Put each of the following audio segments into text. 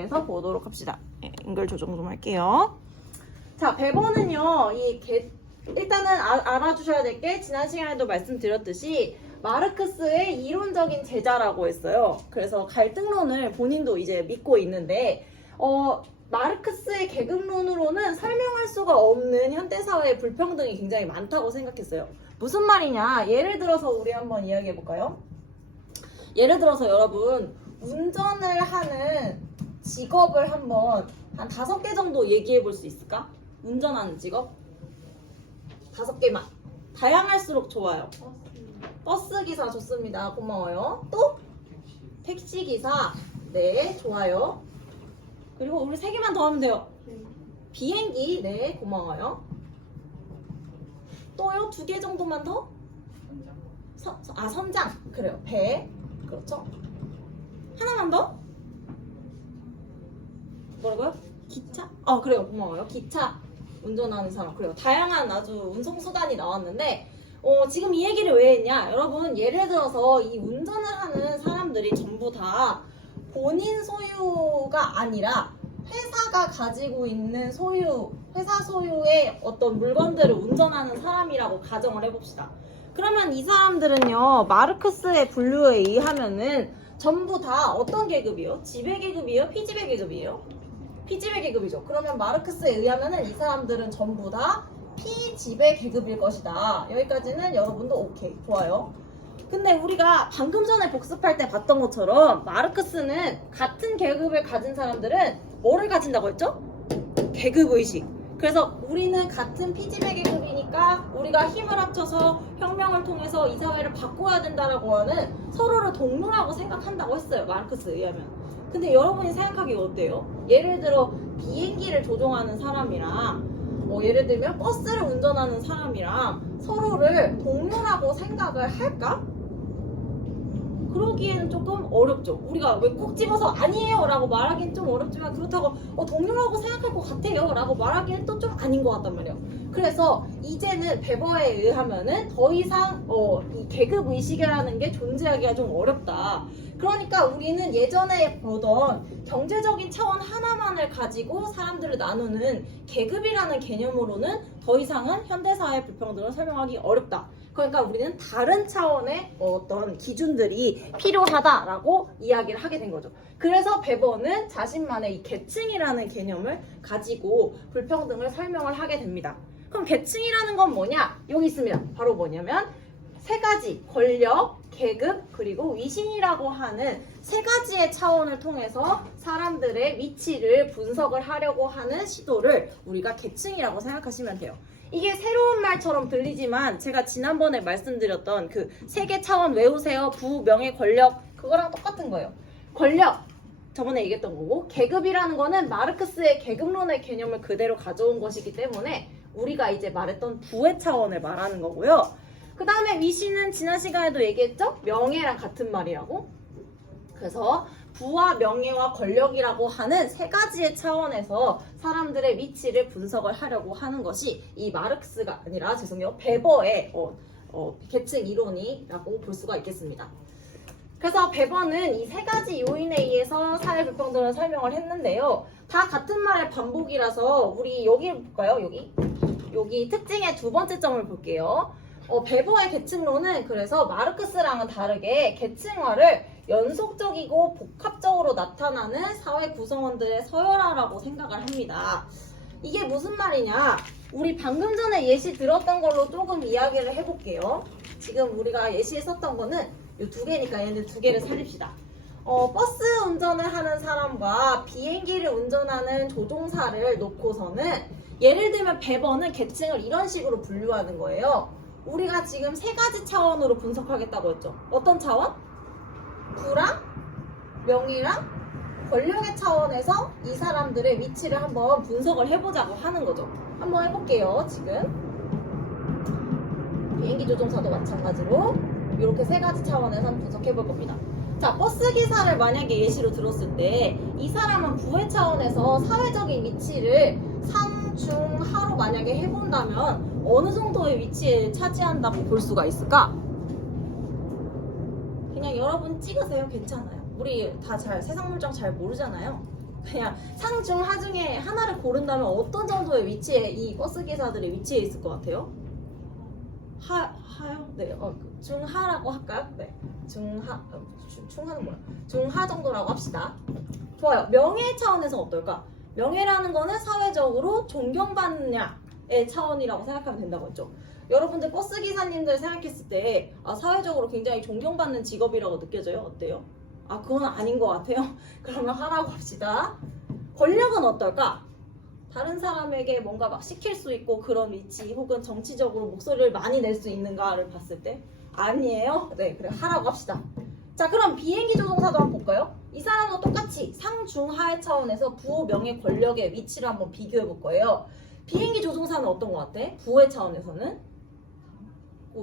해서 보도록 합시다. 네, 앵글 조정 좀 할게요. 자, 배번은요, 일단은 알아주셔야 될 게 지난 시간에도 말씀드렸듯이 마르크스의 이론적인 제자라고 했어요. 그래서 갈등론을 본인도 이제 믿고 있는데, 마르크스의 계급론으로는 설명할 수가 없는 현대사회의 불평등이 굉장히 많다고 생각했어요. 무슨 말이냐? 예를 들어서 우리 한번 이야기해 볼까요? 예를 들어서 여러분, 운전을 하는 직업을 한번 한 5개 정도 얘기해 볼 수 있을까? 운전하는 직업? 5개만. 다양할수록 좋아요. 버스기사 좋습니다. 고마워요. 또? 택시기사. 네, 좋아요. 그리고 우리 3개만 더 하면 돼요. 비행기. 네, 고마워요. 또요? 2개 정도만 더? 선장. 그래요. 배. 그렇죠. 하나만 더? 뭐라고요? 기차? 그래요. 고마워요. 기차 운전하는 사람. 그래요. 다양한 아주 운송수단이 나왔는데 지금 이 얘기를 왜 했냐? 여러분, 예를 들어서 이 운전을 하는 사람들이 전부 다 본인 소유가 아니라 회사가 가지고 있는 회사 소유의 어떤 물건들을 운전하는 사람이라고 가정을 해봅시다. 그러면 이 사람들은요, 마르크스의 분류에 의하면은 전부 다 어떤 계급이요? 지배 계급이에요? 피지배 계급이에요? 피지배 계급이죠. 그러면 마르크스에 의하면은 이 사람들은 전부 다 피지배 계급일 것이다. 여기까지는 여러분도 오케이. 좋아요. 근데 우리가 방금 전에 복습할 때 봤던 것처럼 마르크스는 같은 계급을 가진 사람들은 뭐를 가진다고 했죠? 계급의식. 그래서 우리는 같은 피지배 계급이니까 우리가 힘을 합쳐서 혁명을 통해서 이 사회를 바꿔야 된다라고 하는 서로를 동료라고 생각한다고 했어요. 마르크스에 의하면. 근데 여러분이 생각하기에 어때요? 예를 들어 비행기를 조종하는 사람이랑 예를 들면 버스를 운전하는 사람이랑 서로를 동료라고 생각을 할까? 그러기에는 조금 어렵죠. 우리가 왜 꼭 집어서 아니에요 라고 말하기는 좀 어렵지만 그렇다고 동료라고 생각할 것 같아요 라고 말하기는 또 좀 아닌 것 같단 말이에요. 그래서 이제는 베버에 의하면은 더 이상 이 계급의식이라는 게 존재하기가 좀 어렵다. 그러니까 우리는 예전에 보던 경제적인 차원 하나만을 가지고 사람들을 나누는 계급이라는 개념으로는 더 이상은 현대사회 불평등을 설명하기 어렵다. 그러니까 우리는 다른 차원의 어떤 기준들이 필요하다라고 이야기를 하게 된 거죠. 그래서 베버는 자신만의 이 계층이라는 개념을 가지고 불평등을 설명을 하게 됩니다. 그럼 계층이라는 건 뭐냐? 여기 있습니다. 바로 뭐냐면 3가지 권력, 계급, 그리고 위신이라고 하는 3가지의 차원을 통해서 사람들의 위치를 분석을 하려고 하는 시도를 우리가 계층이라고 생각하시면 돼요. 이게 새로운 말처럼 들리지만 제가 지난번에 말씀드렸던 그 3개 차원 외우세요. 부, 명예, 권력 그거랑 똑같은 거예요. 권력 저번에 얘기했던 거고 계급이라는 거는 마르크스의 계급론의 개념을 그대로 가져온 것이기 때문에 우리가 이제 말했던 부의 차원을 말하는 거고요. 그 다음에 위신은 지난 시간에도 얘기했죠? 명예랑 같은 말이라고. 그래서 부와 명예와 권력이라고 하는 3가지의 차원에서 사람들의 위치를 분석을 하려고 하는 것이 이 마르크스가 아니라 베버의 계층 이론이라고 볼 수가 있겠습니다. 그래서 베버는 이 3가지 요인에 의해서 사회 불평등을 설명을 했는데요. 다 같은 말의 반복이라서 우리 여기 볼까요? 여기 특징의 2번째 점을 볼게요. 베버의 계층론은 그래서 마르크스랑은 다르게 계층화를 연속적이고 복합적으로 나타나는 사회 구성원들의 서열화라고 생각을 합니다. 이게 무슨 말이냐? 우리 방금 전에 예시 들었던 걸로 조금 이야기를 해볼게요. 지금 우리가 예시에 썼던 거는 이 2개니까 얘네 2개를 살립시다. 버스 운전을 하는 사람과 비행기를 운전하는 조종사를 놓고서는 예를 들면 베버는 계층을 이런 식으로 분류하는 거예요. 우리가 지금 3가지 차원으로 분석하겠다고 했죠. 어떤 차원? 부랑 명예랑 권력의 차원에서 이 사람들의 위치를 한번 분석을 해보자고 하는 거죠. 한번 해볼게요. 지금 비행기 조종사도 마찬가지로 이렇게 3가지 차원에서 한번 분석해볼 겁니다. 자, 버스 기사를 만약에 예시로 들었을 때 이 사람은 부의 차원에서 사회적인 위치를 상, 중, 하로 만약에 해본다면 어느 정도의 위치에 차지한다고 볼 수가 있을까? 그냥 여러분 찍으세요. 괜찮아요. 우리 다 세상 물정 잘 모르잖아요. 그냥 상, 중, 하 중에 하나를 고른다면 어떤 정도의 위치에 이 버스 기사들이 위치해 있을 것 같아요? 하요? 네, 중하라고 할까요? 네, 중하는 뭐야? 중하 정도라고 합시다. 좋아요. 명예 차원에서 어떨까? 명예라는 거는 사회적으로 존경받느냐의 차원이라고 생각하면 된다고 했죠. 여러분들 버스 기사님들 생각했을 때 사회적으로 굉장히 존경받는 직업이라고 느껴져요? 어때요? 그건 아닌 것 같아요. 그러면 하라고 합시다. 권력은 어떨까? 다른 사람에게 뭔가 막 시킬 수 있고 그런 위치 혹은 정치적으로 목소리를 많이 낼 수 있는가를 봤을 때 아니에요? 네, 그래 하라고 합시다. 자, 그럼 비행기 조종사도 한번 볼까요? 이 사람도 똑같이 상, 중, 하의 차원에서 부, 명예, 권력의 위치를 한번 비교해 볼 거예요. 비행기 조종사는 어떤 것 같아? 부의 차원에서는?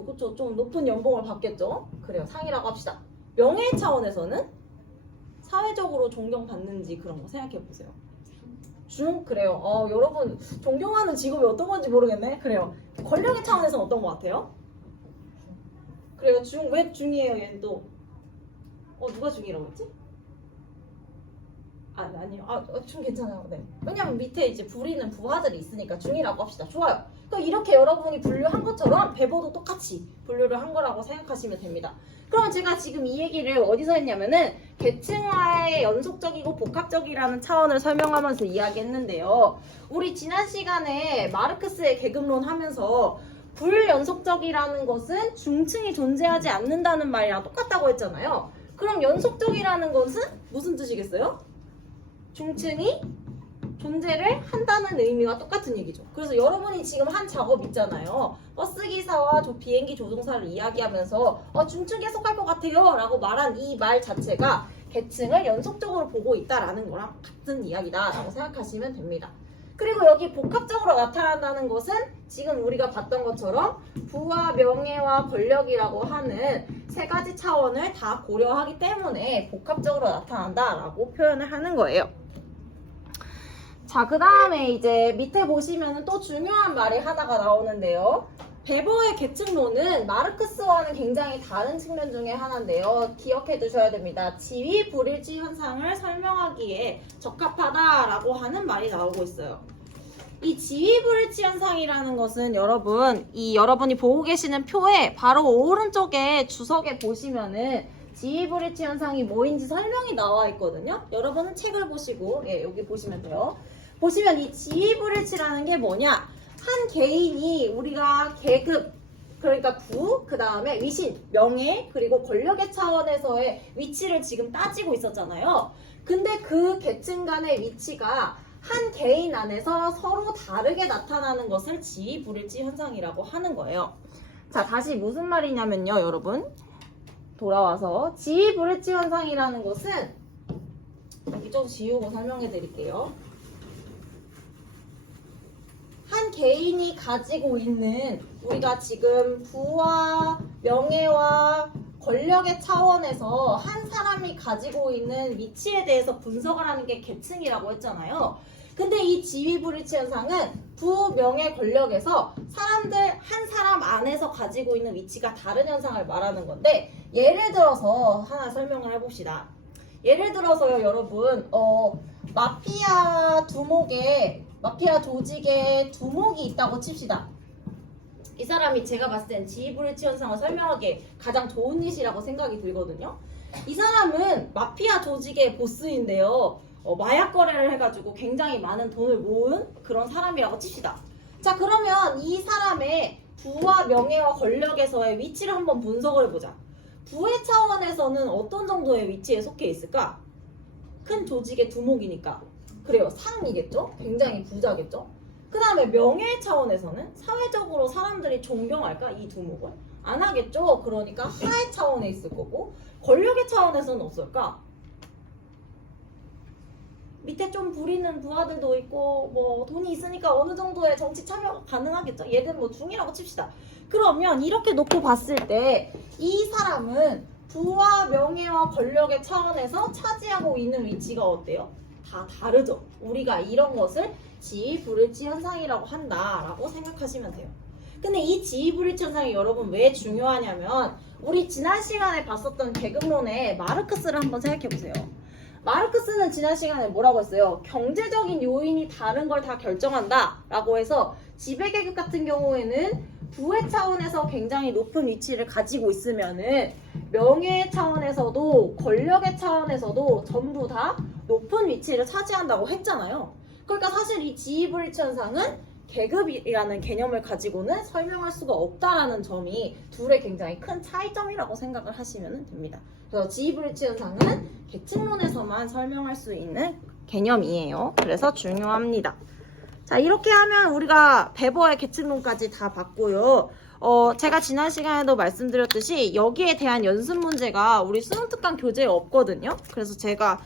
그쵸, 좀 높은 연봉을 받겠죠? 그래요, 상이라고 합시다. 명예 차원에서는 사회적으로 존경받는지 그런 거 생각해 보세요. 중? 그래요. 여러분 존경하는 직업이 어떤 건지 모르겠네. 그래요. 권력의 차원에서는 어떤 것 같아요? 그래요. 중, 왜 중이에요 얘는 또? 누가 중이라고 했지? 아니요. 중 괜찮아요. 네. 왜냐면 밑에 이제 부리는 부하들이 있으니까 중이라고 합시다. 좋아요. 그럼 이렇게 여러분이 분류한 것처럼 배보도 똑같이 분류를 한 거라고 생각하시면 됩니다. 그럼 제가 지금 이 얘기를 어디서 했냐면은 계층화의 연속적이고 복합적이라는 차원을 설명하면서 이야기했는데요. 우리 지난 시간에 마르크스의 계급론 하면서 불연속적이라는 것은 중층이 존재하지 않는다는 말이랑 똑같다고 했잖아요. 그럼 연속적이라는 것은 무슨 뜻이겠어요? 중층이 존재를 한다는 의미와 똑같은 얘기죠. 그래서 여러분이 지금 한 작업 있잖아요. 버스기사와 비행기 조종사를 이야기하면서 중층 계속할 것 같아요 라고 말한 이 말 자체가 계층을 연속적으로 보고 있다라는 거랑 같은 이야기다 라고 생각하시면 됩니다. 그리고 여기 복합적으로 나타난다는 것은 지금 우리가 봤던 것처럼 부와 명예와 권력이라고 하는 세 가지 차원을 다 고려하기 때문에 복합적으로 나타난다라고 표현을 하는 거예요. 자, 그 다음에 이제 밑에 보시면 또 중요한 말이 하나가 나오는데요. 베버의 계층론은 마르크스와는 굉장히 다른 측면 중에 하나인데요. 기억해 두셔야 됩니다. 지위 불일치 현상을 설명하기에 적합하다라고 하는 말이 나오고 있어요. 이 지위 불일치 현상이라는 것은 여러분이 보고 계시는 표에 바로 오른쪽에 주석에 보시면은 지위 불일치 현상이 뭐인지 설명이 나와 있거든요. 여러분은 책을 보시고 여기 보시면 돼요. 보시면 이 지위 불일치라는 게 뭐냐? 한 개인이 우리가 계급, 그러니까 부, 그 다음에 위신, 명예, 그리고 권력의 차원에서의 위치를 지금 따지고 있었잖아요. 근데 그 계층 간의 위치가 한 개인 안에서 서로 다르게 나타나는 것을 지위 불일치 현상이라고 하는 거예요. 자, 다시 무슨 말이냐면요, 여러분. 돌아와서 지위 불일치 현상이라는 것은 여기 좀 지우고 설명해 드릴게요. 한 개인이 가지고 있는 우리가 지금 부와 명예와 권력의 차원에서 한 사람이 가지고 있는 위치에 대해서 분석을 하는 게 계층이라고 했잖아요. 근데 이 지위불일치 현상은 부, 명예, 권력에서 사람들 한 사람 안에서 가지고 있는 위치가 다른 현상을 말하는 건데 예를 들어서 하나 설명을 해봅시다. 예를 들어서요, 여러분, 마피아 조직에 두목이 있다고 칩시다. 이 사람이 제가 봤을 땐 지위불일치 현상을 설명하기에 가장 좋은 예시라고 생각이 들거든요. 이 사람은 마피아 조직의 보스인데요. 마약 거래를 해가지고 굉장히 많은 돈을 모은 그런 사람이라고 칩시다. 자, 그러면 이 사람의 부와 명예와 권력에서의 위치를 한번 분석을 해보자. 부의 차원에서는 어떤 정도의 위치에 속해 있을까? 큰 조직의 두목이니까. 그래요, 상이겠죠? 굉장히 부자겠죠? 그 다음에 명예 차원에서는 사회적으로 사람들이 존경할까? 이 두목을? 안 하겠죠? 그러니까 하의 차원에 있을 거고, 권력의 차원에서는 없을까? 밑에 좀 부리는 부하들도 있고 뭐 돈이 있으니까 어느 정도의 정치 참여가 가능하겠죠? 얘는 뭐 중이라고 칩시다. 그러면 이렇게 놓고 봤을 때 이 사람은 부와 명예와 권력의 차원에서 차지하고 있는 위치가 어때요? 다 다르죠? 우리가 이런 것을 지위불일치 현상이라고 한다라고 생각하시면 돼요. 근데 이 지위불일치 현상이 여러분 왜 중요하냐면 우리 지난 시간에 봤었던 계급론의 마르크스를 한번 생각해보세요. 마르크스는 지난 시간에 뭐라고 했어요? 경제적인 요인이 다른 걸 다 결정한다 라고 해서 지배계급 같은 경우에는 부의 차원에서 굉장히 높은 위치를 가지고 있으면은 명예 차원에서도 권력의 차원에서도 전부 다 높은 위치를 차지한다고 했잖아요. 그러니까 사실 이 지브리치 현상은 계급이라는 개념을 가지고는 설명할 수가 없다라는 점이 둘의 굉장히 큰 차이점이라고 생각을 하시면 됩니다. 그래서 지브리치 현상은 계층론에서만 설명할 수 있는 개념이에요. 그래서 중요합니다. 자, 이렇게 하면 우리가 베버의 계층론까지 다 봤고요. 제가 지난 시간에도 말씀드렸듯이 여기에 대한 연습 문제가 우리 수능특강 교재에 없거든요. 그래서 제가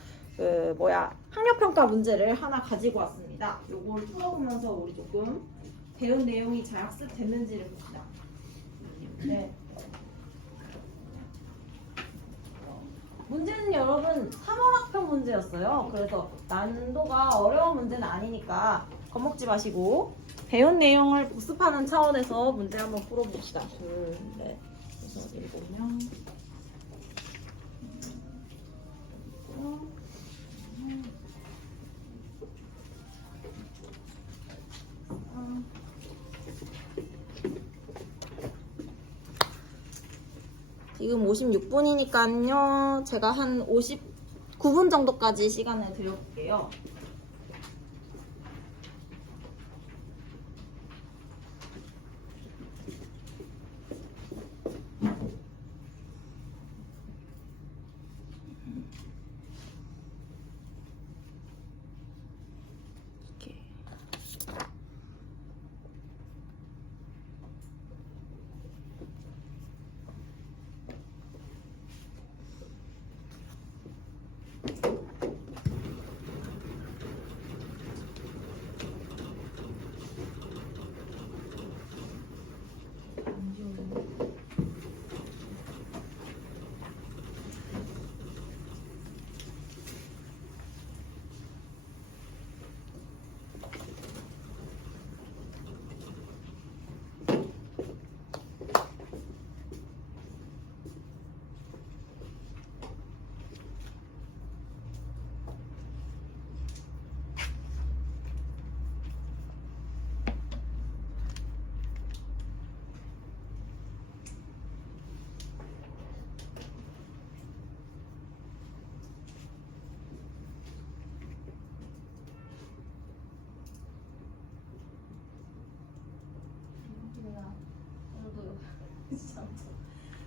학력평가 문제를 하나 가지고 왔습니다. 요걸 풀어보면서 우리 조금 배운 내용이 잘 학습됐는지를 봅시다. 네. 문제는 여러분 3월학평 문제였어요. 그래서 난도가 어려운 문제는 아니니까 겁먹지 마시고 배운 내용을 복습하는 차원에서 문제 한번 풀어봅시다. 둘, 넷, 여섯, 일곱 명. 지금 56분이니까요. 제가 한 59분 정도까지 시간을 드려볼게요.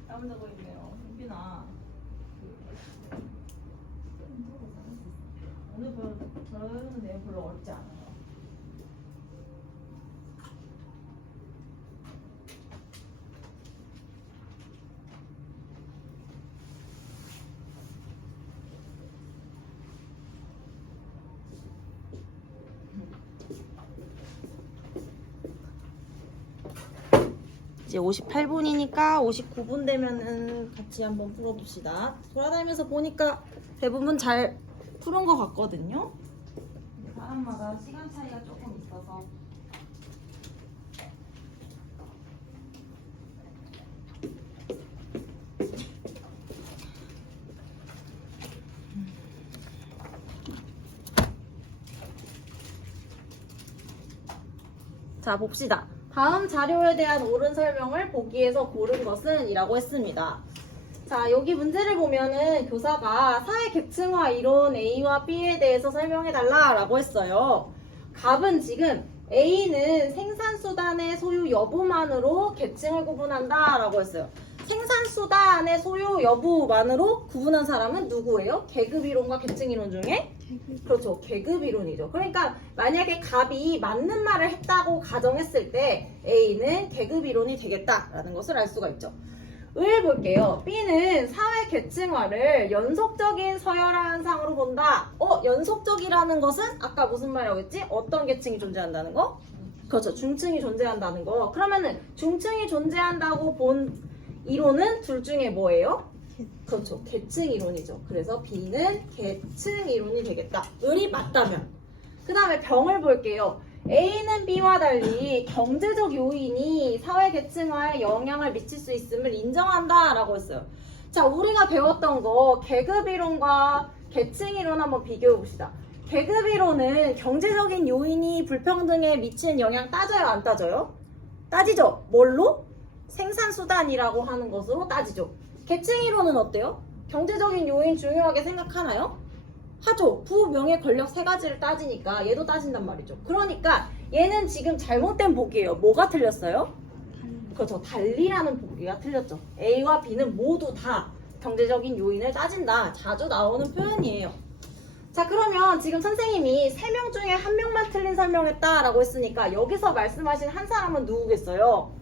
땀 자고 있네요. 현빈아. 오늘 저는 내용 별로 어렵지 않아요. 이제 58분이니까 59분 되면은 같이 한번 풀어봅시다. 돌아다니면서 보니까 대부분 잘 푸는 것 같거든요. 사람마다 시간 차이가 조금 있어서. 자, 봅시다. 다음 자료에 대한 옳은 설명을 보기에서 고른 것은 이라고 했습니다. 자, 여기 문제를 보면은 교사가 사회 계층화 이론 A와 B에 대해서 설명해달라 라고 했어요. 답은 지금 A는 생산수단의 소유 여부만으로 계층을 구분한다 라고 했어요. 생산수단의 소유 여부만으로 구분한 사람은 누구예요? 계급이론과 계층이론 중에? 그렇죠. 계급이론이죠. 그러니까 만약에 갑이 맞는 말을 했다고 가정했을 때 A는 계급이론이 되겠다라는 것을 알 수가 있죠. 을 볼게요. B는 사회 계층화를 연속적인 서열화 현상으로 본다. 연속적이라는 것은 아까 무슨 말이라고 했지? 어떤 계층이 존재한다는 거? 그렇죠. 중층이 존재한다는 거. 그러면은 중층이 존재한다고 본 이론은 둘 중에 뭐예요? 그렇죠. 계층 이론이죠. 그래서 B는 계층 이론이 되겠다. 을이 맞다면. 그 다음에 병을 볼게요. A는 B와 달리 경제적 요인이 사회 계층화에 영향을 미칠 수 있음을 인정한다 라고 했어요. 자, 우리가 배웠던 거 계급 이론과 계층 이론 한번 비교해 봅시다. 계급 이론은 경제적인 요인이 불평등에 미치는 영향 따져요, 안 따져요? 따지죠. 뭘로? 생산수단이라고 하는 것으로 따지죠. 계층 이론은 어때요? 경제적인 요인 중요하게 생각하나요? 하죠. 부, 명예, 권력 세 가지를 따지니까 얘도 따진단 말이죠. 그러니까 얘는 지금 잘못된 보기예요. 뭐가 틀렸어요? 그렇죠. 달리라는 보기가 틀렸죠. A와 B는 모두 다 경제적인 요인을 따진다. 자주 나오는 표현이에요. 자, 그러면 지금 선생님이 3명 중에 1명만 틀린 설명했다라고 했으니까 여기서 말씀하신 한 사람은 누구겠어요?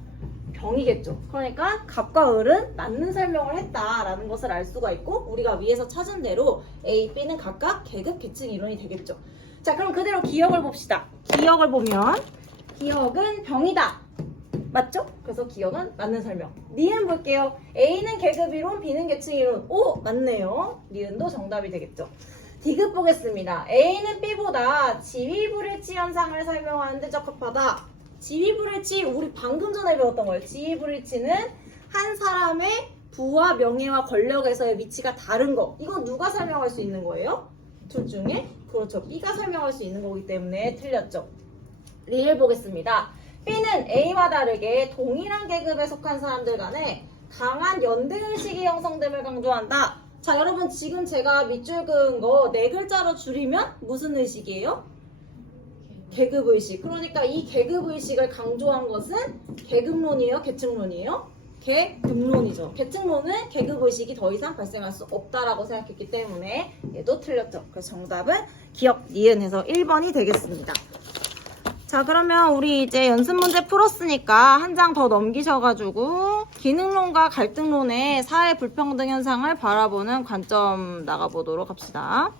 병이겠죠. 그러니까 갑과 을은 맞는 설명을 했다라는 것을 알 수가 있고 우리가 위에서 찾은 대로 A, B는 각각 계급 계층 이론이 되겠죠. 자, 그럼 그대로 기억을 봅시다. 기억을 보면 기억은 병이다. 맞죠? 그래서 기억은 맞는 설명. 니은 볼게요. A는 계급 이론, B는 계층 이론. 오, 맞네요. 니은도 정답이 되겠죠. 디귿 보겠습니다. A는 B보다 지위불일치 현상을 설명하는 데 적합하다. 지위불일치, 우리 방금 전에 배웠던 거예요. 지위불일치는 한 사람의 부와 명예와 권력에서의 위치가 다른 거. 이건 누가 설명할 수 있는 거예요? 둘 중에? 그렇죠. B가 설명할 수 있는 거기 때문에 틀렸죠. 리을 보겠습니다. B는 A와 다르게 동일한 계급에 속한 사람들 간에 강한 연대의식이 형성됨을 강조한다. 자, 여러분 지금 제가 밑줄 그은 거 4글자로 줄이면 무슨 의식이에요? 계급의식. 그러니까 이 계급의식을 강조한 것은 계급론이에요? 계층론이에요? 계급론이죠. 계층론은 계급의식이 더 이상 발생할 수 없다라고 생각했기 때문에 얘도 틀렸죠. 그래서 정답은 기억, 니은에서 1번이 되겠습니다. 자, 그러면 우리 이제 연습 문제 풀었으니까 한 장 더 넘기셔가지고 기능론과 갈등론의 사회 불평등 현상을 바라보는 관점 나가보도록 합시다.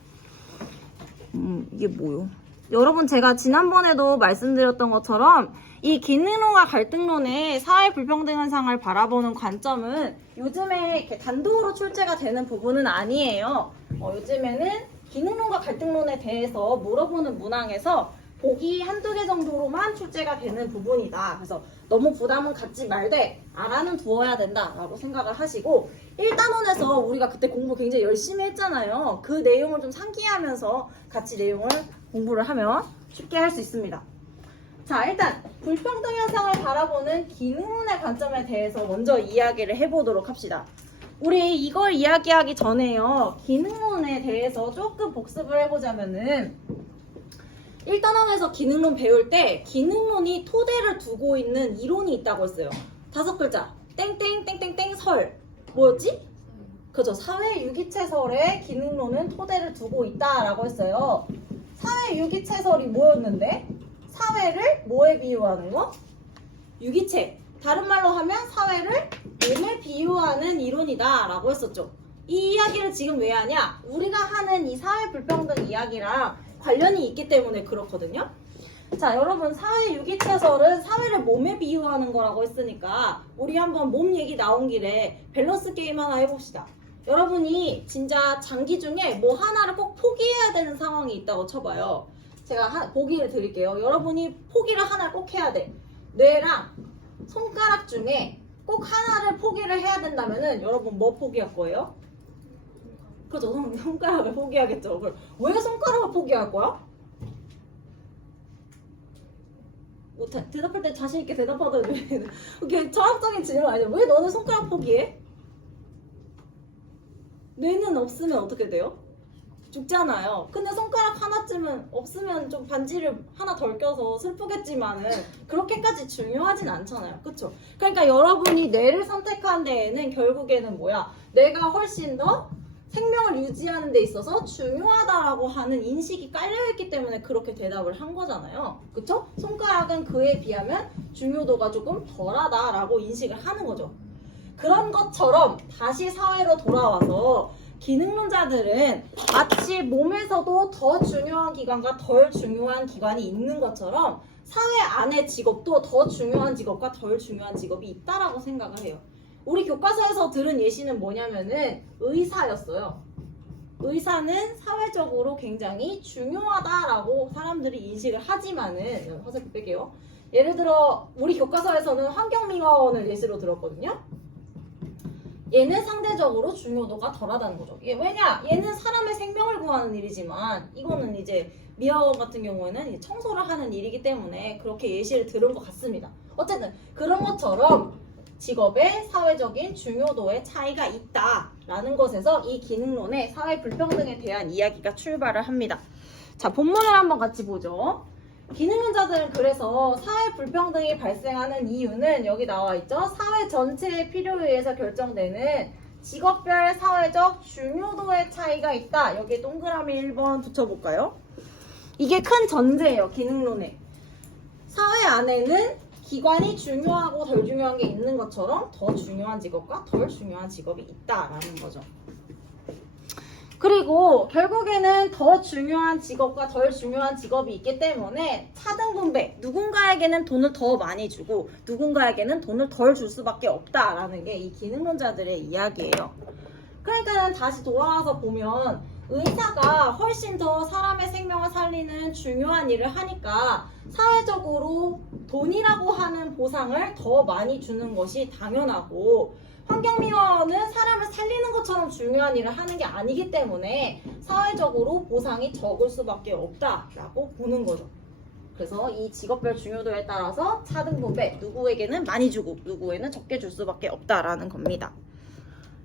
이게 뭐요? 여러분 제가 지난번에도 말씀드렸던 것처럼 이 기능론과 갈등론의 사회 불평등 현상을 바라보는 관점은 요즘에 이렇게 단독으로 출제가 되는 부분은 아니에요. 요즘에는 기능론과 갈등론에 대해서 물어보는 문항에서 보기 한두 개 정도로만 출제가 되는 부분이다. 그래서 너무 부담은 갖지 말되 알아는 두어야 된다라고 생각을 하시고 1단원에서 우리가 그때 공부 굉장히 열심히 했잖아요. 그 내용을 좀 상기하면서 같이 내용을 공부를 하면 쉽게 할 수 있습니다. 자, 일단 불평등 현상을 바라보는 기능론의 관점에 대해서 먼저 이야기를 해보도록 합시다. 우리 이걸 이야기하기 전에요. 기능론에 대해서 조금 복습을 해보자면은 1단원에서 기능론 배울 때 기능론이 토대를 두고 있는 이론이 있다고 했어요. 5글자. 땡땡땡땡땡 설. 뭐였지? 그죠. 사회유기체설에 기능론은 토대를 두고 있다라고 했어요. 사회유기체설이 뭐였는데? 사회를 뭐에 비유하는 거? 유기체. 다른 말로 하면 사회를 몸에 비유하는 이론이다 라고 했었죠. 이 이야기를 지금 왜 하냐? 우리가 하는 이 사회 불평등 이야기랑 관련이 있기 때문에 그렇거든요. 자, 여러분 사회유기체설은 사회를 몸에 비유하는 거라고 했으니까 우리 한번 몸 얘기 나온 길에 밸런스 게임 하나 해봅시다. 여러분이 진짜 장기 중에 뭐 하나를 꼭 포기해야 되는 상황이 있다고 쳐봐요. 제가 보기를 드릴게요. 여러분이 포기를 하나를 꼭 해야 돼. 뇌랑 손가락 중에 꼭 하나를 포기를 해야 된다면은 여러분 뭐 포기할 거예요? 그죠? 손가락을 포기하겠죠. 왜 손가락을 포기할 거야? 뭐 대답할 때 자신 있게 대답하다 이게 철학적인 질문 아니야. 왜 너는 손가락 포기해? 뇌는 없으면 어떻게 돼요? 죽잖아요. 근데 손가락 하나쯤은 없으면 좀 반지를 하나 덜 껴서 슬프겠지만은 그렇게까지 중요하진 않잖아요. 그쵸? 그러니까 여러분이 뇌를 선택한 데에는 결국에는 뭐야? 뇌가 훨씬 더 생명을 유지하는 데 있어서 중요하다라고 하는 인식이 깔려있기 때문에 그렇게 대답을 한 거잖아요. 그쵸? 손가락은 그에 비하면 중요도가 조금 덜하다라고 인식을 하는 거죠. 그런 것처럼 다시 사회로 돌아와서 기능론자들은 마치 몸에서도 더 중요한 기관과 덜 중요한 기관이 있는 것처럼 사회 안의 직업도 더 중요한 직업과 덜 중요한 직업이 있다라고 생각을 해요. 우리 교과서에서 들은 예시는 뭐냐면은 의사였어요. 의사는 사회적으로 굉장히 중요하다라고 사람들이 인식을 하지만은 화살표 뺄게요. 예를 들어 우리 교과서에서는 환경미화원을 예시로 들었거든요. 얘는 상대적으로 중요도가 덜하다는 거죠. 왜냐? 얘는 사람의 생명을 구하는 일이지만 이거는 이제 미화원 같은 경우에는 이제 청소를 하는 일이기 때문에 그렇게 예시를 들은 것 같습니다. 어쨌든 그런 것처럼 직업의 사회적인 중요도의 차이가 있다라는 것에서 이 기능론의 사회 불평등에 대한 이야기가 출발을 합니다. 자, 본문을 한번 같이 보죠. 기능론자들은 그래서 사회 불평등이 발생하는 이유는 여기 나와 있죠. 사회 전체의 필요에 의해서 결정되는 직업별 사회적 중요도의 차이가 있다. 여기에 동그라미 1번 붙여볼까요? 이게 큰 전제예요. 기능론에. 사회 안에는 기관이 중요하고 덜 중요한 게 있는 것처럼 더 중요한 직업과 덜 중요한 직업이 있다라는 거죠. 그리고 결국에는 더 중요한 직업과 덜 중요한 직업이 있기 때문에 차등분배, 누군가에게는 돈을 더 많이 주고 누군가에게는 돈을 덜 줄 수밖에 없다라는 게 이 기능론자들의 이야기예요. 그러니까 다시 돌아와서 보면 의사가 훨씬 더 사람의 생명을 살리는 중요한 일을 하니까 사회적으로 돈이라고 하는 보상을 더 많이 주는 것이 당연하고, 환경미화원은 사람을 살리는 것처럼 중요한 일을 하는 게 아니기 때문에 사회적으로 보상이 적을 수밖에 없다라고 보는 거죠. 그래서 이 직업별 중요도에 따라서 차등분배, 누구에게는 많이 주고 누구에는 적게 줄 수밖에 없다라는 겁니다.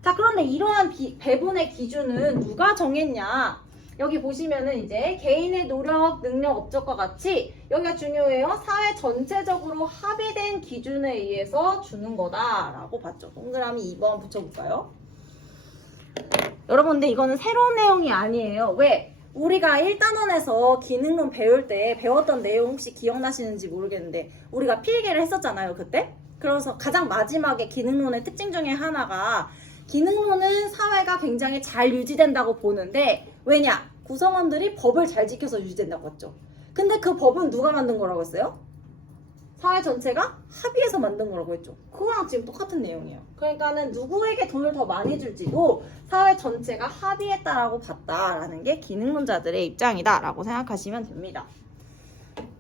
자, 그런데 이러한 배분의 기준은 누가 정했냐? 여기 보시면은 이제 개인의 노력, 능력, 업적과 같이 여기가 중요해요. 사회 전체적으로 합의된 기준에 의해서 주는 거다라고 봤죠. 동그라미 2번 붙여볼까요? 여러분, 근데 이거는 새로운 내용이 아니에요. 왜? 우리가 1단원에서 기능론 배울 때 배웠던 내용 혹시 기억나시는지 모르겠는데 우리가 필기를 했었잖아요, 그때? 그래서 가장 마지막에 기능론의 특징 중에 하나가 기능론은 사회가 굉장히 잘 유지된다고 보는데, 왜냐? 구성원들이 법을 잘 지켜서 유지된다고 했죠. 근데 그 법은 누가 만든 거라고 했어요? 사회 전체가 합의해서 만든 거라고 했죠. 그거랑 지금 똑같은 내용이에요. 그러니까는 누구에게 돈을 더 많이 줄지도 사회 전체가 합의했다라고 봤다라는 게 기능론자들의 입장이다라고 생각하시면 됩니다.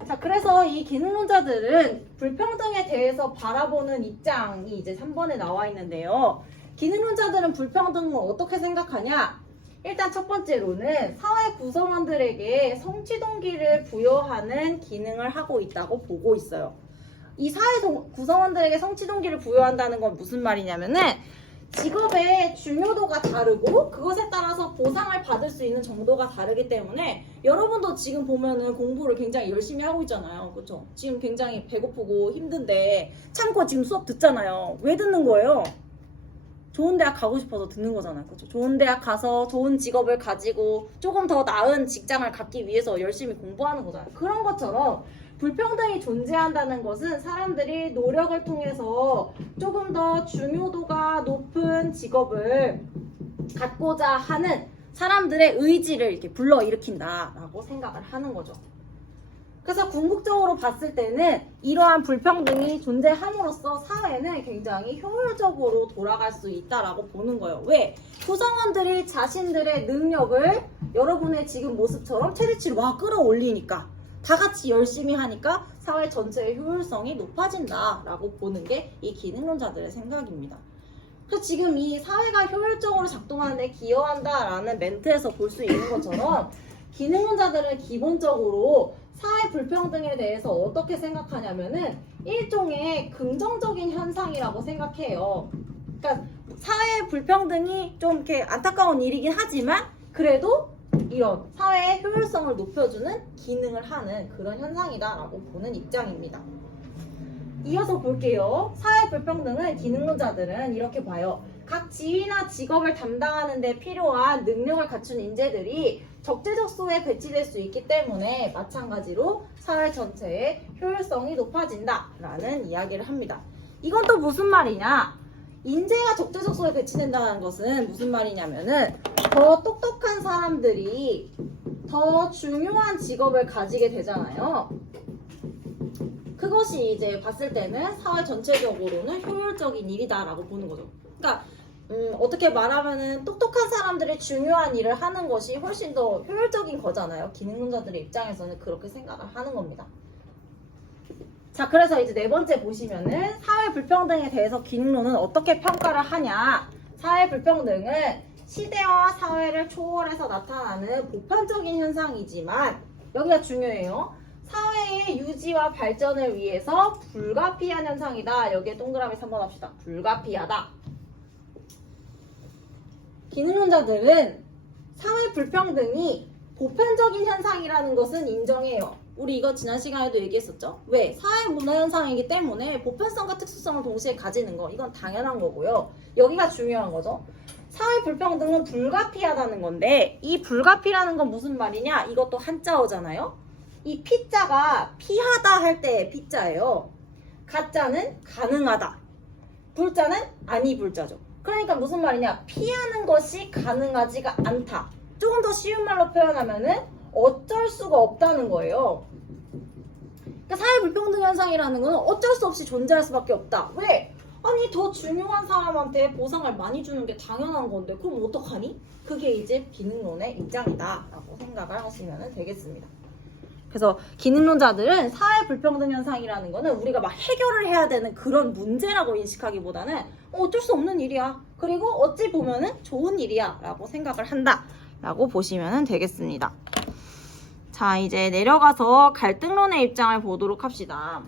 자, 그래서 이 기능론자들은 불평등에 대해서 바라보는 입장이 이제 3번에 나와 있는데요. 기능론자들은 불평등을 어떻게 생각하냐? 일단 첫 번째로는 사회 구성원들에게 성취 동기를 부여하는 기능을 하고 있다고 보고 있어요. 이 사회 구성원들에게 성취 동기를 부여한다는 건 무슨 말이냐면은 직업의 중요도가 다르고 그것에 따라서 보상을 받을 수 있는 정도가 다르기 때문에 여러분도 지금 보면은 공부를 굉장히 열심히 하고 있잖아요. 그렇죠? 지금 굉장히 배고프고 힘든데 참고 지금 수업 듣잖아요. 왜 듣는 거예요? 좋은 대학 가고 싶어서 듣는 거잖아요. 그렇죠? 좋은 대학 가서 좋은 직업을 가지고 조금 더 나은 직장을 갖기 위해서 열심히 공부하는 거잖아요. 그런 것처럼 불평등이 존재한다는 것은 사람들이 노력을 통해서 조금 더 중요도가 높은 직업을 갖고자 하는 사람들의 의지를 이렇게 불러일으킨다라고 생각을 하는 거죠. 그래서 궁극적으로 봤을 때는 이러한 불평등이 존재함으로써 사회는 굉장히 효율적으로 돌아갈 수 있다라고 보는 거예요. 왜? 구성원들이 자신들의 능력을 여러분의 지금 모습처럼 최대치로 끌어올리니까, 다 같이 열심히 하니까 사회 전체의 효율성이 높아진다라고 보는 게 이 기능론자들의 생각입니다. 그래서 지금 이 사회가 효율적으로 작동하는 데 기여한다라는 멘트에서 볼 수 있는 것처럼 기능론자들은 기본적으로 사회 불평등에 대해서 어떻게 생각하냐면은 일종의 긍정적인 현상이라고 생각해요. 그러니까 사회 불평등이 좀 이렇게 안타까운 일이긴 하지만 그래도 이런 사회의 효율성을 높여주는 기능을 하는 그런 현상이다라고 보는 입장입니다. 이어서 볼게요. 사회 불평등은 기능론자들은 이렇게 봐요. 각 지위나 직업을 담당하는 데 필요한 능력을 갖춘 인재들이 적재적소에 배치될 수 있기 때문에 마찬가지로 사회 전체의 효율성이 높아진다라는 이야기를 합니다. 이건 또 무슨 말이냐? 인재가 적재적소에 배치된다는 것은 무슨 말이냐면은 더 똑똑한 사람들이 더 중요한 직업을 가지게 되잖아요. 그것이 이제 봤을 때는 사회 전체적으로는 효율적인 일이다라고 보는 거죠. 그러니까 어떻게 말하면은 똑똑한 사람들이 중요한 일을 하는 것이 훨씬 더 효율적인 거잖아요. 기능론자들의 입장에서는 그렇게 생각을 하는 겁니다. 자, 그래서 이제 네 번째 보시면은 사회 불평등에 대해서 기능론은 어떻게 평가를 하냐? 사회 불평등은 시대와 사회를 초월해서 나타나는 보편적인 현상이지만 여기가 중요해요. 사회의 유지와 발전을 위해서 불가피한 현상이다. 여기에 동그라미 3번 합시다. 불가피하다. 기능론자들은 사회 불평등이 보편적인 현상이라는 것은 인정해요. 우리 이거 지난 시간에도 얘기했었죠? 왜? 사회 문화 현상이기 때문에 보편성과 특수성을 동시에 가지는 거 이건 당연한 거고요. 여기가 중요한 거죠. 사회 불평등은 불가피하다는 건데 이 불가피라는 건 무슨 말이냐? 이것도 한자어잖아요. 이 피자가 피하다 할 때의 피자예요. 가자는 가능하다. 불자는 아니 불자죠. 그러니까 무슨 말이냐? 피하는 것이 가능하지가 않다. 조금 더 쉬운 말로 표현하면은 어쩔 수가 없다는 거예요. 그러니까 사회 불평등 현상이라는 건 어쩔 수 없이 존재할 수밖에 없다. 왜? 아니 더 중요한 사람한테 보상을 많이 주는 게 당연한 건데 그럼 어떡하니? 그게 이제 기능론의 입장이다 라고 생각을 하시면 되겠습니다. 그래서 기능론자들은 사회 불평등 현상이라는 거는 우리가 막 해결을 해야 되는 그런 문제라고 인식하기보다는 어쩔 수 없는 일이야. 그리고 어찌 보면은 좋은 일이야 라고 생각을 한다 라고 보시면 되겠습니다. 자, 이제 내려가서 갈등론의 입장을 보도록 합시다.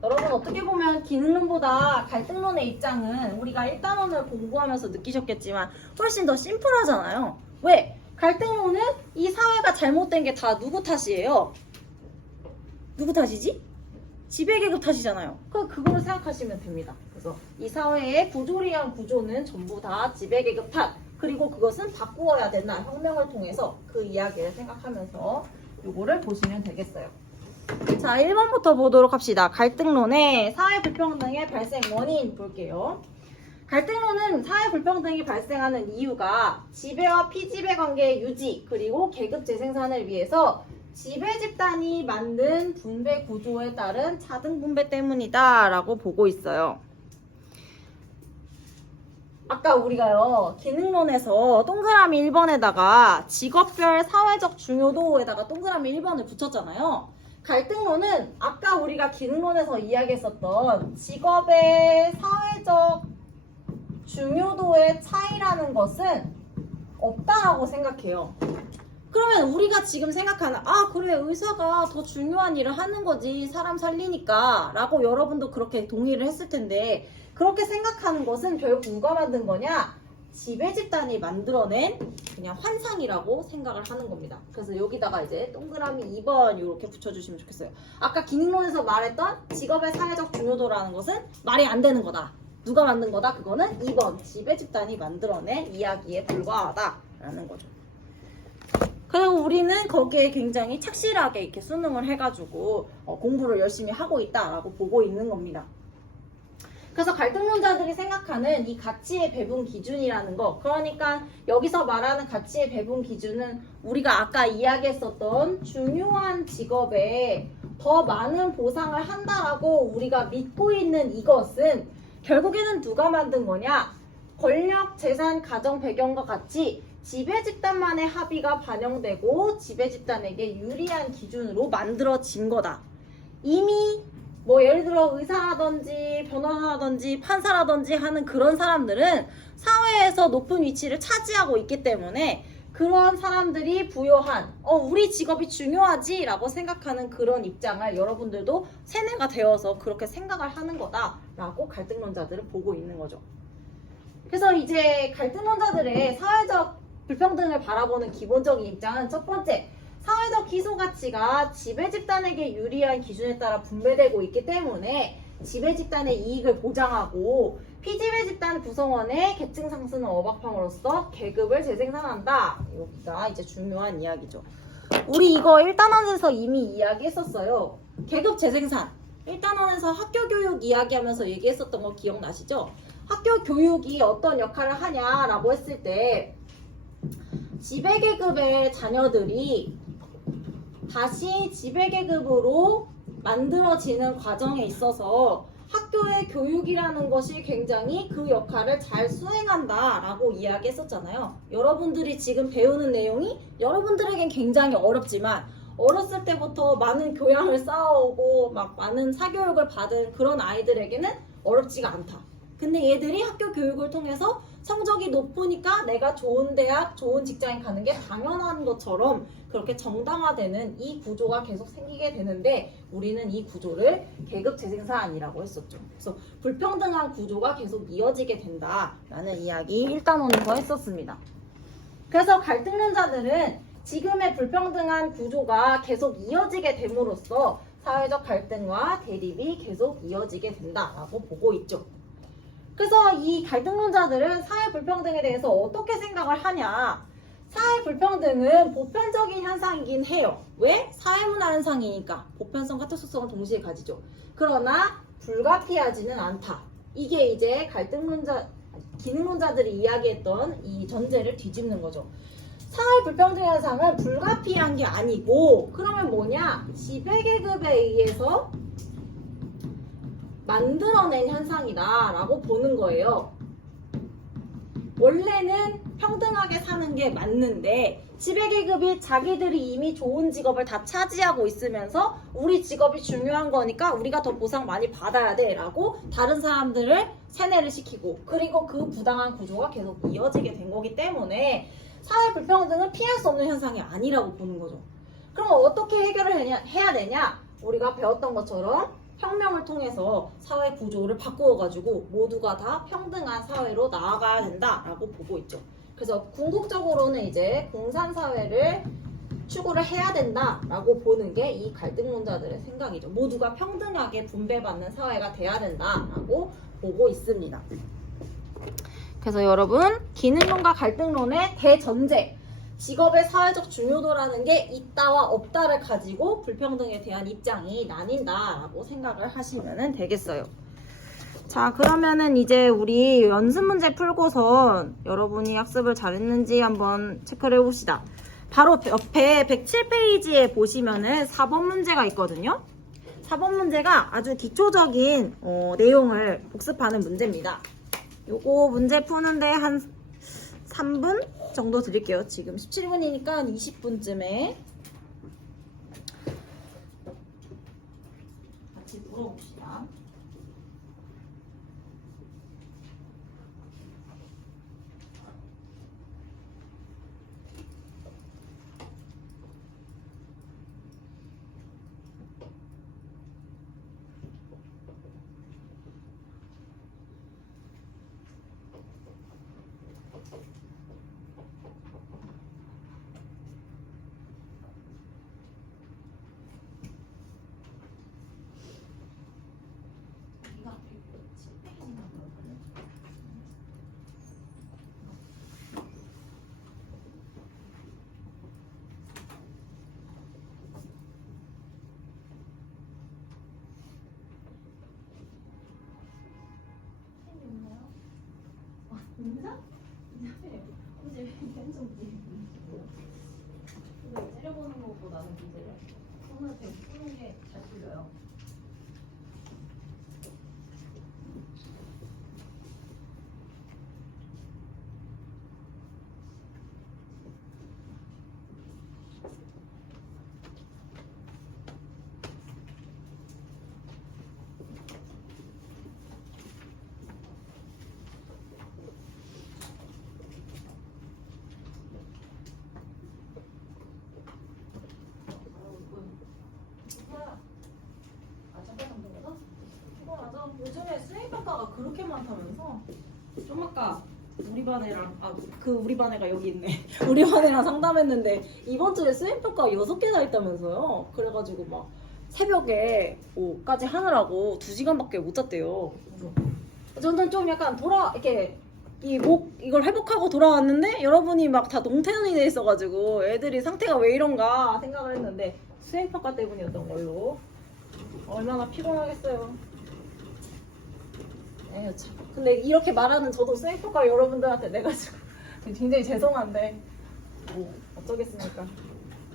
여러분 어떻게 보면 기능론보다 갈등론의 입장은 우리가 1단원을 공부하면서 느끼셨겠지만 훨씬 더 심플하잖아요. 왜? 갈등론은 이 사회가 잘못된 게 다 누구 탓이에요? 누구 탓이지? 지배계급 탓이잖아요. 그거를 생각하시면 됩니다. 그래서 이 사회의 부조리한 구조는 전부 다 지배계급 탓. 그리고 그것은 바꾸어야 된다. 혁명을 통해서 그 이야기를 생각하면서 이거를 보시면 되겠어요. 자, 1번부터 보도록 합시다. 갈등론의 사회 불평등의 발생 원인 볼게요. 갈등론은 사회 불평등이 발생하는 이유가 지배와 피지배 관계의 유지 그리고 계급 재생산을 위해서 지배 집단이 만든 분배 구조에 따른 차등 분배 때문이다 라고 보고 있어요. 아까 우리가요 기능론에서 동그라미 1번에다가 직업별 사회적 중요도에다가 동그라미 1번을 붙였잖아요. 갈등론은 아까 우리가 기능론에서 이야기했었던 직업의 사회적 중요도의 차이라는 것은 없다라고 생각해요. 그러면 우리가 지금 생각하는 그래 의사가 더 중요한 일을 하는 거지 사람 살리니까 라고 여러분도 그렇게 동의를 했을 텐데 그렇게 생각하는 것은 결국 누가 만든 거냐? 지배 집단이 만들어낸 그냥 환상이라고 생각을 하는 겁니다. 그래서 여기다가 이제 동그라미 2번 이렇게 붙여주시면 좋겠어요. 아까 기능론에서 말했던 직업의 사회적 중요도라는 것은 말이 안 되는 거다. 누가 만든 거다? 그거는 2번 지배 집단이 만들어낸 이야기에 불과하다라는 거죠. 그리고 우리는 거기에 굉장히 착실하게 이렇게 수능을 해가지고 공부를 열심히 하고 있다라고 보고 있는 겁니다. 그래서 갈등론자들이 생각하는 이 가치의 배분 기준이라는 거, 그러니까 여기서 말하는 가치의 배분 기준은 우리가 아까 이야기했었던 중요한 직업에 더 많은 보상을 한다라고 우리가 믿고 있는 이것은 결국에는 누가 만든 거냐? 권력, 재산, 가정 배경과 같이 지배 집단만의 합의가 반영되고 지배 집단에게 유리한 기준으로 만들어진 거다. 이미 예를 들어 의사라든지 변호사라든지 판사라든지 하는 그런 사람들은 사회에서 높은 위치를 차지하고 있기 때문에 그런 사람들이 부여한 우리 직업이 중요하지 라고 생각하는 그런 입장을 여러분들도 세뇌가 되어서 그렇게 생각을 하는 거다라고 갈등론자들은 보고 있는 거죠. 그래서 이제 갈등론자들의 사회적 불평등을 바라보는 기본적인 입장은 첫 번째, 사회적 희소가치가 지배 집단에게 유리한 기준에 따라 분배되고 있기 때문에 지배 집단의 이익을 보장하고 피지배 집단 구성원의 계층 상승을 억압함으로써 계급을 재생산한다. 여기가 이제 중요한 이야기죠. 우리 이거 1단원에서 이미 이야기했었어요. 계급 재생산. 1단원에서 학교 교육 이야기하면서 얘기했었던 거 기억나시죠? 학교 교육이 어떤 역할을 하냐라고 했을 때 지배계급의 자녀들이 다시 지배계급으로 만들어지는 과정에 있어서 학교의 교육이라는 것이 굉장히 그 역할을 잘 수행한다라고 이야기했었잖아요. 여러분들이 지금 배우는 내용이 여러분들에겐 굉장히 어렵지만 어렸을 때부터 많은 교양을 쌓아오고 막 많은 사교육을 받은 그런 아이들에게는 어렵지가 않다. 근데 얘들이 학교 교육을 통해서 성적이 높으니까 내가 좋은 대학, 좋은 직장에 가는 게 당연한 것처럼 그렇게 정당화되는 이 구조가 계속 생기게 되는데 우리는 이 구조를 계급 재생산이라고 했었죠. 그래서 불평등한 구조가 계속 이어지게 된다라는 이야기 1단원에서 했었습니다. 그래서 갈등론자들은 지금의 불평등한 구조가 계속 이어지게 됨으로써 사회적 갈등과 대립이 계속 이어지게 된다라고 보고 있죠. 그래서 이 갈등론자들은 사회 불평등에 대해서 어떻게 생각을 하냐? 사회 불평등은 보편적인 현상이긴 해요. 왜? 사회문화 현상이니까 보편성과 특수성을 동시에 가지죠. 그러나 불가피하지는 않다. 이게 이제 기능론자들이 이야기했던 이 전제를 뒤집는 거죠. 사회 불평등 현상은 불가피한 게 아니고 그러면 뭐냐? 지배계급에 의해서 만들어낸 현상이다 라고 보는 거예요. 원래는 평등하게 사는 게 맞는데 지배계급이 자기들이 이미 좋은 직업을 다 차지하고 있으면서 우리 직업이 중요한 거니까 우리가 더 보상 많이 받아야 돼 라고 다른 사람들을 세뇌를 시키고 그리고 그 부당한 구조가 계속 이어지게 된 거기 때문에 사회 불평등은 피할 수 없는 현상이 아니라고 보는 거죠. 그럼 어떻게 해결을 해야 되냐? 우리가 배웠던 것처럼 혁명을 통해서 사회 구조를 바꾸어가지고 모두가 다 평등한 사회로 나아가야 된다라고 보고 있죠. 그래서 궁극적으로는 이제 공산사회를 추구를 해야 된다라고 보는 게 이 갈등론자들의 생각이죠. 모두가 평등하게 분배받는 사회가 돼야 된다라고 보고 있습니다. 그래서 여러분 기능론과 갈등론의 대전제 직업의 사회적 중요도라는 게 있다와 없다를 가지고 불평등에 대한 입장이 나뉜다라고 생각을 하시면 되겠어요. 자, 그러면은 이제 우리 연습 문제 풀고서 여러분이 학습을 잘했는지 한번 체크를 해봅시다. 바로 옆에 107페이지에 보시면은 4번 문제가 있거든요. 4번 문제가 아주 기초적인 내용을 복습하는 문제입니다. 요거 문제 푸는데 한 3분 정도 드릴게요. 지금 17분이니까 한 20분쯤에 같이 물어봅시다. 인사? 네. 이제 좀 근데 째려보는 것보다는 문제를 손을 대고 푸는 게 잘 풀려요. 요즘에 수행평가가 그렇게 많다면서 좀 아까 우리 반 애랑 우리 반 애가 여기 있네. 우리 반 애랑 상담했는데 이번 주에 수행평가 6개나 있다면서요. 그래가지고 막 새벽에 까지 하느라고 2시간밖에 못 잤대요. 저는 좀 약간 이렇게 이걸 회복하고 돌아왔는데 여러분이 막 다 농태눈이 돼 있어가지고 애들이 상태가 왜 이런가 생각을 했는데 수행평가 때문이었던 걸로. 얼마나 피곤하겠어요. 에휴 참. 근데 이렇게 말하는 저도 수행평가 여러분들한테 내가지고 굉장히 죄송한데 뭐 어쩌겠습니까.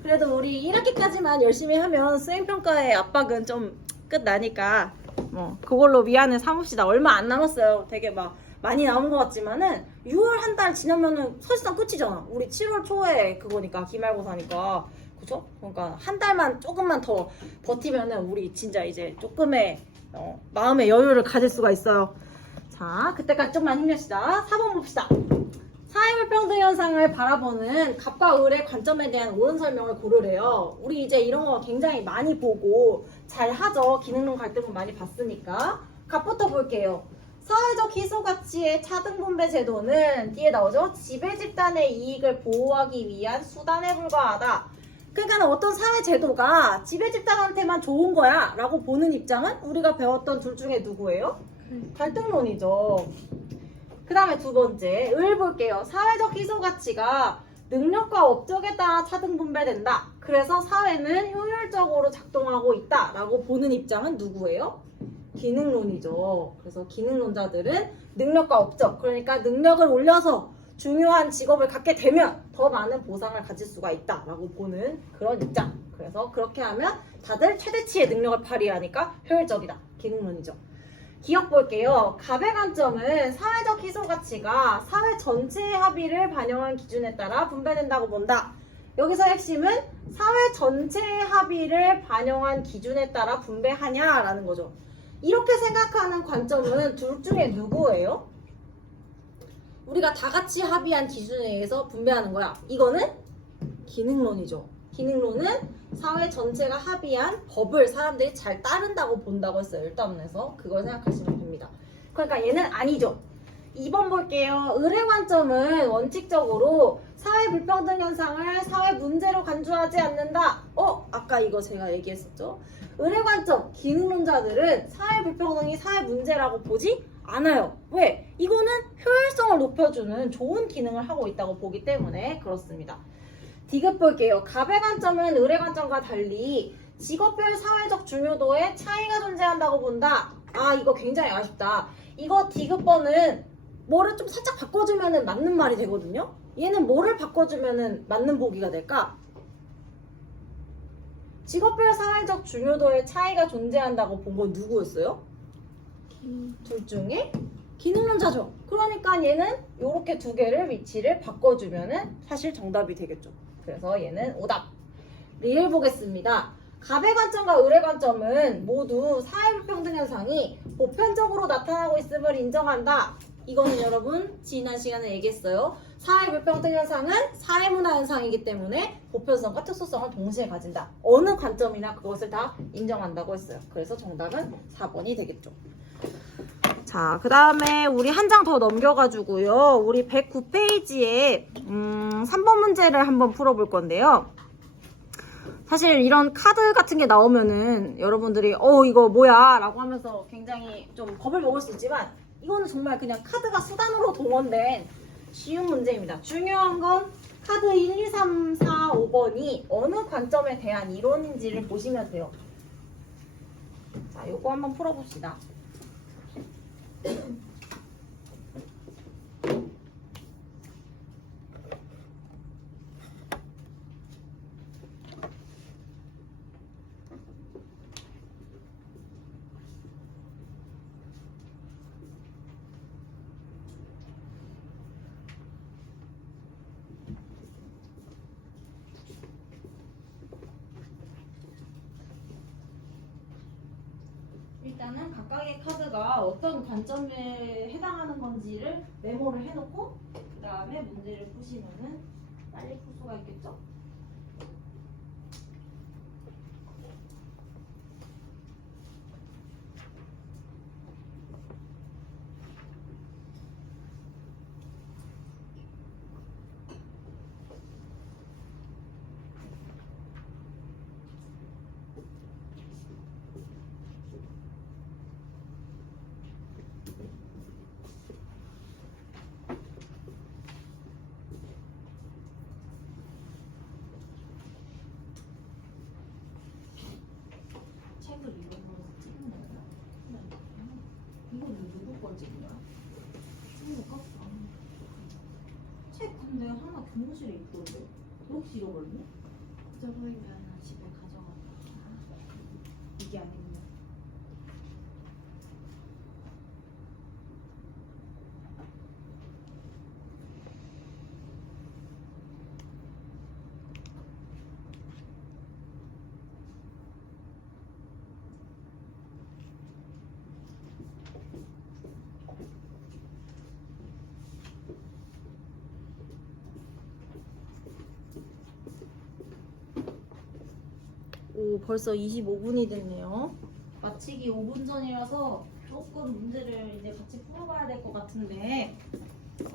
그래도 우리 1학기까지만 열심히 하면 수행평가의 압박은 좀 끝나니까 뭐 그걸로 위안을 삼읍시다. 얼마 안 남았어요. 되게 막 많이 남은 것 같지만은 6월 한 달 지나면은 사실상 끝이잖아. 우리 7월 초에 그거니까 기말고사니까 그죠? 그러니까 한 달만 조금만 더 버티면은 우리 진짜 이제 조금의 마음의 여유를 가질 수가 있어요. 자, 자, 그때까지 좀만 힘냅시다. 4번 봅시다. 사회불평등 현상을 바라보는 갑과 을의 관점에 대한 옳은 설명을 고르래요. 우리 이제 이런 거 굉장히 많이 보고 잘 하죠. 기능론 갈등을 많이 봤으니까. 갑부터 볼게요. 사회적 희소가치의 차등분배 제도는 뒤에 나오죠. 지배집단의 이익을 보호하기 위한 수단에 불과하다. 그러니까 어떤 사회제도가 지배집단한테만 좋은 거야 라고 보는 입장은 우리가 배웠던 둘 중에 누구예요? 갈등론이죠. 그 다음에 두 번째, 을 볼게요. 사회적 희소가치가 능력과 업적에 따라 차등 분배된다. 그래서 사회는 효율적으로 작동하고 있다 라고 보는 입장은 누구예요? 기능론이죠. 그래서 기능론자들은 능력과 업적, 그러니까 능력을 올려서 중요한 직업을 갖게 되면 더 많은 보상을 가질 수가 있다 라고 보는 그런 입장. 그래서 그렇게 하면 다들 최대치의 능력을 발휘하니까 효율적이다. 기능론이죠. 기억 볼게요. 갑의 관점은 사회적 희소가치가 사회 전체의 합의를 반영한 기준에 따라 분배된다고 본다. 여기서 핵심은 사회 전체의 합의를 반영한 기준에 따라 분배하냐라는 거죠. 이렇게 생각하는 관점은 둘 중에 누구예요? 우리가 다 같이 합의한 기준에 의해서 분배하는 거야. 이거는 기능론이죠. 기능론은 사회 전체가 합의한 법을 사람들이 잘 따른다고 본다고 했어요. 1단원에서. 그걸 생각하시면 됩니다. 그러니까 얘는 아니죠. 2번 볼게요. 을의 관점은 원칙적으로 사회 불평등 현상을 사회 문제로 간주하지 않는다. 아까 이거 제가 얘기했었죠. 을의 관점, 기능론자들은 사회 불평등이 사회 문제라고 보지 않아요. 왜? 이거는 효율성을 높여주는 좋은 기능을 하고 있다고 보기 때문에 그렇습니다. 디귿 볼게요. 갑의 관점은 을의 관점과 달리 직업별 사회적 중요도에 차이가 존재한다고 본다. 이거 굉장히 아쉽다. 이거 디귿번은 뭐를 좀 살짝 바꿔주면 맞는 말이 되거든요. 얘는 뭐를 바꿔주면 맞는 보기가 될까? 직업별 사회적 중요도에 차이가 존재한다고 본 건 누구였어요? 둘 중에 기능론자죠. 그러니까 얘는 이렇게 두 개를 위치를 바꿔주면 사실 정답이 되겠죠. 그래서 얘는 오답. 리을 보겠습니다. 갑의 관점과 을의 관점은 모두 사회불평등 현상이 보편적으로 나타나고 있음을 인정한다. 이거는 여러분 지난 시간에 얘기했어요. 사회불평등 현상은 사회문화 현상이기 때문에 보편성과 특수성을 동시에 가진다. 어느 관점이나 그것을 다 인정한다고 했어요. 그래서 정답은 4번이 되겠죠. 자, 그 다음에 우리 한 장 더 넘겨가지고요. 우리 109페이지에 3번 문제를 한번 풀어볼 건데요. 사실 이런 카드 같은 게 나오면은 여러분들이 이거 뭐야 라고 하면서 굉장히 좀 겁을 먹을 수 있지만 이거는 정말 그냥 카드가 수단으로 동원된 쉬운 문제입니다. 중요한 건 카드 1, 2, 3, 4, 5번이 어느 관점에 대한 이론인지를 보시면 돼요. 자, 요거 한번 풀어봅시다. 일단은 각각의 카드가 어떤 관점에 해당하는 건지를 메모를 해놓고 그 다음에 문제를 푸시면은 빨리 풀 수가 있겠죠? 책을 이걸로 찍는 거야? 이거는 누구 거 찍는 거야? 찍을까? 책 근데 하나 교무실에 있던데 너 혹시 잃어버렸니? 잊어버리면 집에 가져가. 이게 아니구나. 벌써 25분이 됐네요. 마치기 5분 전이라서 조금 문제를 이제 같이 풀어봐야 될 것 같은데,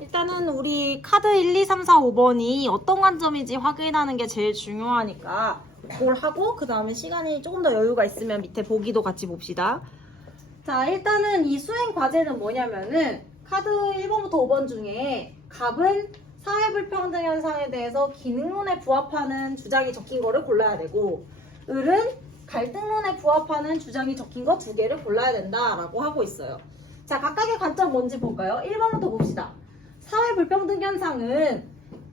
일단은 우리 카드 1, 2, 3, 4, 5번이 어떤 관점인지 확인하는 게 제일 중요하니까 그걸 하고 그 다음에 시간이 조금 더 여유가 있으면 밑에 보기도 같이 봅시다. 자, 일단은 이 수행 과제는 뭐냐면은 카드 1번부터 5번 중에 갑은 사회불평등 현상에 대해서 기능론에 부합하는 주장이 적힌 거를 골라야 되고, 을은 갈등론에 부합하는 주장이 적힌 거 2개를 골라야 된다라고 하고 있어요. 자, 각각의 관점 뭔지 볼까요? 1번부터 봅시다. 사회불평등 현상은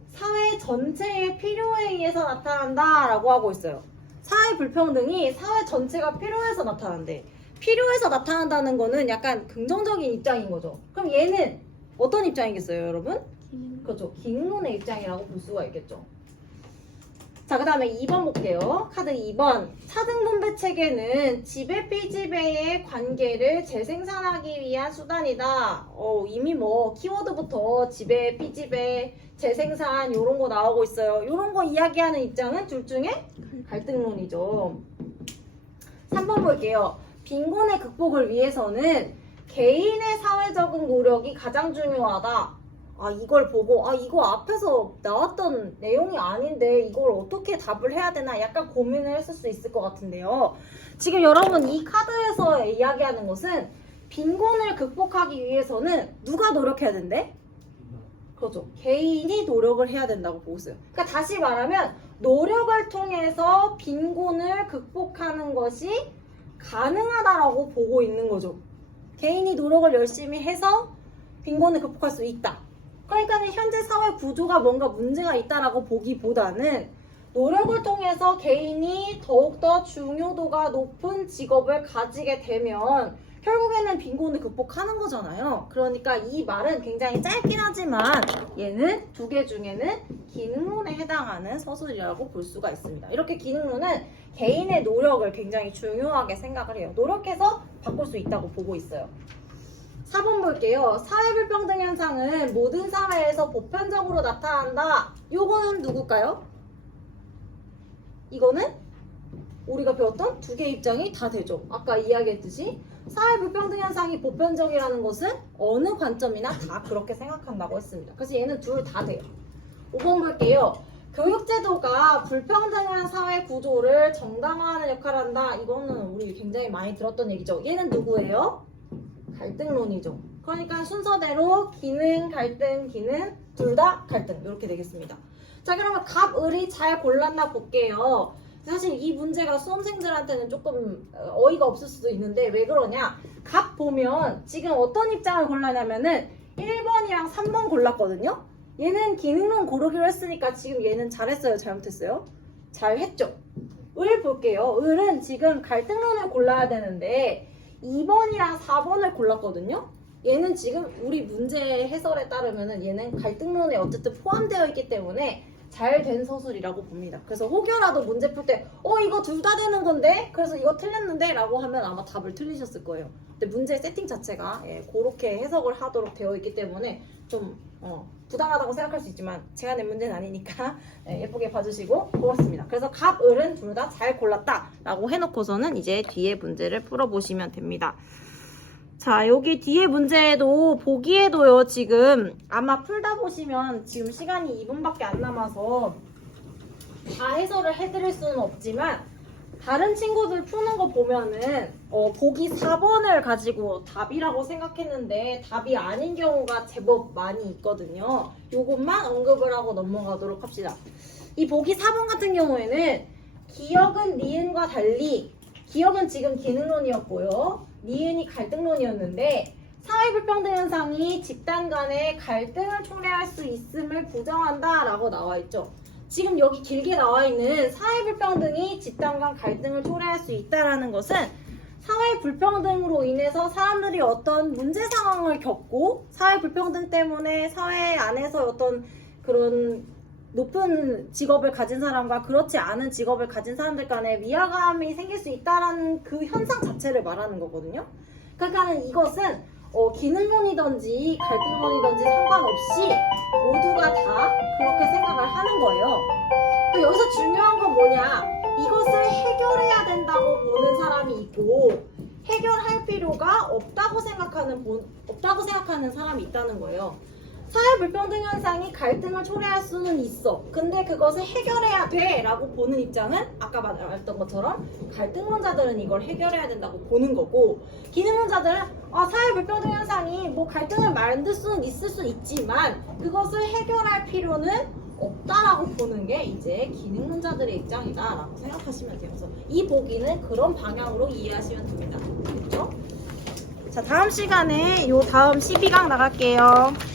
사회 전체의 필요에 의해서 나타난다라고 하고 있어요. 사회불평등이 사회 전체가 필요해서 나타난대. 필요해서 나타난다는 거는 약간 긍정적인 입장인 거죠. 그럼 얘는 어떤 입장이겠어요, 여러분? 그렇죠. 기능론의 입장이라고 볼 수가 있겠죠. 자, 그 다음에 2번 볼게요. 카드 2번. 차등분배 체계는 지배 피지배의 관계를 재생산하기 위한 수단이다. 이미 뭐 키워드부터 지배, 피지배, 재생산 이런 거 나오고 있어요. 이런 거 이야기하는 입장은 둘 중에 갈등론이죠. 3번 볼게요. 빈곤의 극복을 위해서는 개인의 사회적인 노력이 가장 중요하다. 이걸 보고 이거 앞에서 나왔던 내용이 아닌데 이걸 어떻게 답을 해야 되나 약간 고민을 했을 수 있을 것 같은데요. 지금 여러분 이 카드에서 이야기하는 것은 빈곤을 극복하기 위해서는 누가 노력해야 된대? 그렇죠. 개인이 노력을 해야 된다고 보고 있어요. 그러니까 다시 말하면 노력을 통해서 빈곤을 극복하는 것이 가능하다라고 보고 있는 거죠. 개인이 노력을 열심히 해서 빈곤을 극복할 수 있다. 그러니까 현재 사회 구조가 뭔가 문제가 있다라고 보기보다는 노력을 통해서 개인이 더욱더 중요도가 높은 직업을 가지게 되면 결국에는 빈곤을 극복하는 거잖아요. 그러니까 이 말은 굉장히 짧긴 하지만 얘는 2개 중에는 기능론에 해당하는 서술이라고 볼 수가 있습니다. 이렇게 기능론은 개인의 노력을 굉장히 중요하게 생각을 해요. 노력해서 바꿀 수 있다고 보고 있어요. 4번 볼게요. 사회불평등 현상은 모든 사회에서 보편적으로 나타난다. 요거는 누굴까요? 이거는 우리가 배웠던 2개의 입장이 다 되죠. 아까 이야기했듯이 사회불평등 현상이 보편적이라는 것은 어느 관점이나 다 그렇게 생각한다고 했습니다. 그래서 얘는 둘 다 돼요. 5번 볼게요. 교육제도가 불평등한 사회 구조를 정당화하는 역할을 한다. 이거는 우리 굉장히 많이 들었던 얘기죠. 얘는 누구예요? 갈등론이죠. 그러니까 순서대로 기능, 갈등, 기능 둘 다 갈등 이렇게 되겠습니다. 자, 그러면 갑, 을이 잘 골랐나 볼게요. 사실 이 문제가 수험생들한테는 조금 어이가 없을 수도 있는데 왜 그러냐? 갑 보면 지금 어떤 입장을 골라냐면은 1번이랑 3번 골랐거든요. 얘는 기능론 고르기로 했으니까 지금 얘는 잘했어요? 잘못했어요? 잘했죠. 을 볼게요. 을은 지금 갈등론을 골라야 되는데 2번이랑 4번을 골랐거든요. 얘는 지금 우리 문제 해설에 따르면은 얘는 갈등론에 어쨌든 포함되어 있기 때문에 잘 된 서술이라고 봅니다. 그래서 혹여라도 문제 풀 때 이거 둘 다 되는 건데 그래서 이거 틀렸는데 라고 하면 아마 답을 틀리셨을 거예요. 근데 문제 세팅 자체가 그렇게 해석을 하도록 되어 있기 때문에 좀 부당하다고 생각할 수 있지만 제가 낸 문제는 아니니까 예쁘게 봐주시고 고맙습니다. 그래서 갑, 을은 둘 다 잘 골랐다 라고 해놓고서는 이제 뒤에 문제를 풀어보시면 됩니다. 자, 여기 뒤에 문제도 보기에도요, 지금 아마 풀다 보시면 지금 시간이 2분밖에 안 남아서 다 해설을 해드릴 수는 없지만 다른 친구들 푸는 거 보면은 보기 4번을 가지고 답이라고 생각했는데 답이 아닌 경우가 제법 많이 있거든요. 요것만 언급을 하고 넘어가도록 합시다. 이 보기 4번 같은 경우에는 기억은 니은과 달리 기억은 지금 기능론이었고요. 니은이 갈등론이었는데 사회불평등 현상이 집단 간의 갈등을 초래할 수 있음을 부정한다 라고 나와 있죠. 지금 여기 길게 나와 있는 사회불평등이 집단 간 갈등을 초래할 수 있다는 것은 사회불평등으로 인해서 사람들이 어떤 문제 상황을 겪고 사회불평등 때문에 사회 안에서 어떤 그런 높은 직업을 가진 사람과 그렇지 않은 직업을 가진 사람들 간에 위화감이 생길 수 있다는 그 현상 자체를 말하는 거거든요. 그러니까 이것은 기능론이든지 갈등론이든지 상관없이 모두가 다 그렇게 생각을 하는 거예요. 그럼 여기서 중요한 건 뭐냐? 이것을 해결해야 된다고 보는 사람이 있고 해결할 필요가 없다고 생각하는 사람이 있다는 거예요. 사회 불평등 현상이 갈등을 초래할 수는 있어. 근데 그것을 해결해야 돼 라고 보는 입장은 아까 말했던 것처럼 갈등론자들은 이걸 해결해야 된다고 보는 거고 기능론자들은 사회 불평등 현상이 뭐 갈등을 만들 수는 있을 수 있지만 그것을 해결할 필요는 없다라고 보는 게 이제 기능론자들의 입장이다 라고 생각하시면 돼요. 그래서 이 보기는 그런 방향으로 이해하시면 됩니다. 그렇죠? 자, 다음 시간에 요 다음 12강 나갈게요.